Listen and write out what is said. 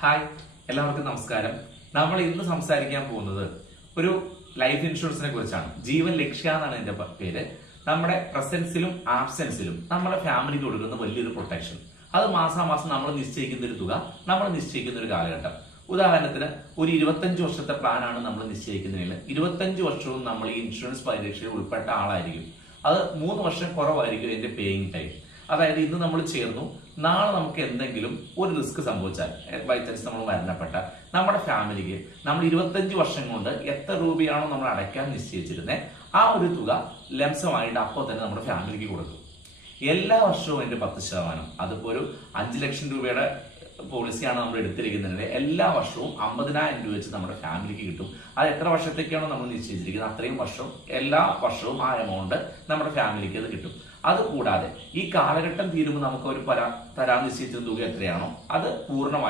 Hi, എല്ലാവർക്കും നമസ്കാരം. നമ്മൾ ഇന്ന് സംസാരിക്കാൻ പോകുന്നത് ഒരു ലൈഫ് ഇൻഷുറൻസിനെ കുറിച്ചാണ്. ജീവൻ ലക്ഷ്യ എന്നാണ് എന്റെ പേര്. നമ്മുടെ പ്രസൻസിലും ആബ്സെൻസിലും നമ്മുടെ ഫാമിലിക്ക് കൊടുക്കുന്ന വലിയൊരു പ്രൊട്ടക്ഷൻ. അത് മാസാമാസം നമ്മൾ നിശ്ചയിക്കുന്ന ഒരു തുക, നമ്മൾ നിശ്ചയിക്കുന്ന ഒരു കാലഘട്ടം. ഉദാഹരണത്തിന് ഒരു 25 വർഷത്തെ പ്ലാനാണ് നമ്മൾ നിശ്ചയിക്കുന്നതിൽ 25 വർഷവും നമ്മൾ ഈ ഇൻഷുറൻസ് പരിരക്ഷയിൽ ഉൾപ്പെട്ട ആളായിരിക്കും. അത് 3 വർഷം കുറവായിരിക്കും എന്റെ പേയിങ് ടൈം. അതായത് ഇന്ന് നമ്മൾ ചേർന്നു, നാളെ നമുക്ക് എന്തെങ്കിലും ഒരു റിസ്ക് സംഭവിച്ചാൽ, ബൈ ചാൻസ് നമ്മൾ മരണപ്പെട്ട നമ്മുടെ ഫാമിലിക്ക് നമ്മൾ 25 വർഷം കൊണ്ട് എത്ര രൂപയാണോ നമ്മൾ അടയ്ക്കാൻ നിശ്ചയിച്ചിരുന്നത്, ആ ഒരു തുക ലംസമായിട്ട് അപ്പോൾ തന്നെ നമ്മുടെ ഫാമിലിക്ക് കൊടുക്കും. എല്ലാ വർഷവും അതിന്റെ 10%, അതിപ്പോ ഒരു 5 ലക്ഷം രൂപയുടെ പോളിസിയാണ് നമ്മൾ എടുത്തിരിക്കുന്നത്. എല്ലാ വർഷവും 50,000 രൂപ വെച്ച് നമ്മുടെ ഫാമിലിക്ക് കിട്ടും. അത് എത്ര വർഷത്തേക്കാണോ നമ്മൾ നിശ്ചയിച്ചിരിക്കുന്നത് അത്രയും വർഷം, എല്ലാ വർഷവും ആ എമൗണ്ട് നമ്മുടെ ഫാമിലിക്ക് അത് കിട്ടും. അതുകൂടാതെ ഈ കാലഘട്ടം തീരുമ്പോൾ നമുക്ക് ഒരു തരാൻ നിശ്ചയിച്ച തുക എത്രയാണോ അത് പൂർണ്ണമായി